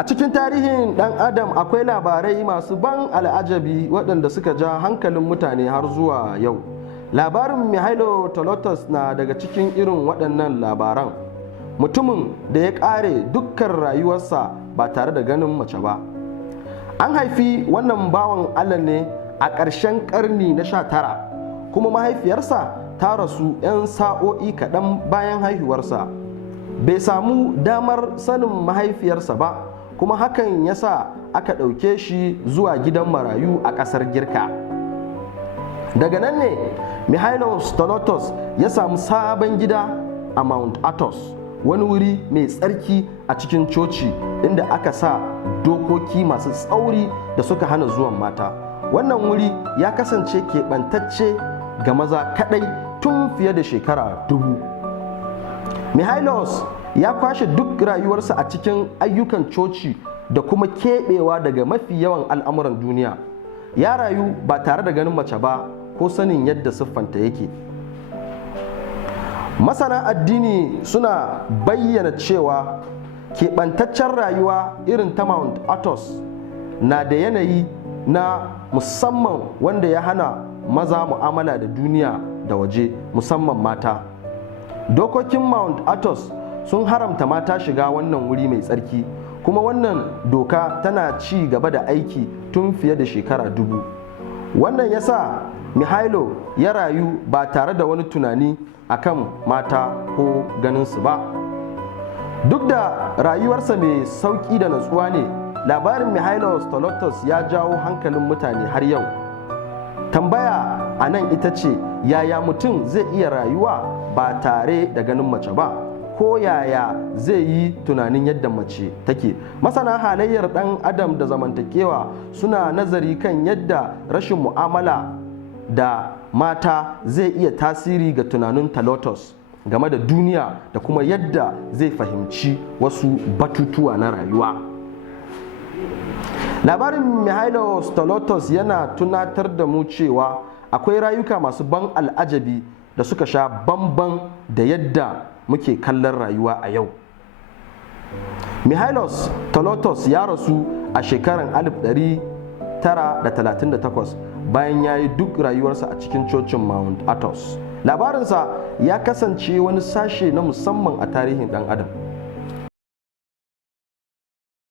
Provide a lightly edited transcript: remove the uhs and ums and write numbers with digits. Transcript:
A cikin tarihin ɗan adam akwai labarai masu ban al'ajabi waɗanda suka ja hankalin mutane har zuwa yau. Labarin Mihailo Tolotos na daga cikin irin waɗannan labaran. Mutumin da ya ƙare dukkan rayuwarsa ba tare da ganin mace ba. An haifi wannan bawan Allah ne a ƙarshen ƙarni na 19, kuma mahaifiyarsa ta rasu 'yan sa'o'i kaɗan bayan haihuwarsa. Bai samu damar sanin mahaifiyarsa ba, kuma hakan ya sa aka ɗauke shi zuwa gidan marayu a ƙasar Girka. Daga nan ne Mihailos Tolotos ya samu sabon gida a Mount Athos, wani wuri mai tsarki a cikin coci inda aka sa dokoki masu tsauri da suka hana zuwan mata. Wannan wuri ya kasance keɓantacce ga maza kaɗai tun fiye da shekara 1000. Mihailos ya kwashe duk rayuwarsa a cikin ayyukan coci da kuma keɓewa daga mafi yawan al'amuran duniya. Ya rayu ba tare da ganin mace ba ko sanin yadda siffanta yake. Masana addini suna bayyana cewa keɓantaccen rayuwa irin ta Mount Athos na da yanayi na musamman wanda ya hana maza mu'amala da duniya da waje, musamman mata. Dokokin Mount Athos sun haramta mata shiga wannan wuri mai tsarki, kuma wannan doka tana ci gaba da aiki tun fiye da shekara 1000. Wannan ya sa Mihailo ya rayu ba tare da wani tunani akan mata ko ganinsu ba. Duk da rayuwarsa mai sauƙi da natsuwa ne, labarin Mihailos Tolotos ya jawo hankalin mutane har yau. Tambaya a nan ita ce, yaya mutum zai iya rayuwa ba tare da ganin mace ba? Ko yaya zai yi tunanin yadda mace take? Masana halayyar ɗan adam da zamantakewa suna nazari kan yadda rashin mu'amala da mata zai iya tasiri ga tunanin Tolotos game da duniya da kuma yadda zai fahimci wasu batutuwa na rayuwa. Labarin Mihailos Tolotos yana tunatar da mu cewa akwai rayuka masu ban al'ajabi da suka sha bamban da yadda muke kallon rayuwa a yau. Mihailos Tolotos ya rasu a shekarar 1938 bayan ya yi duk rayuwarsa a cikin cocin Mount Athos. Labarinsa ya kasance wani sashe na musamman a tarihin ɗan adam.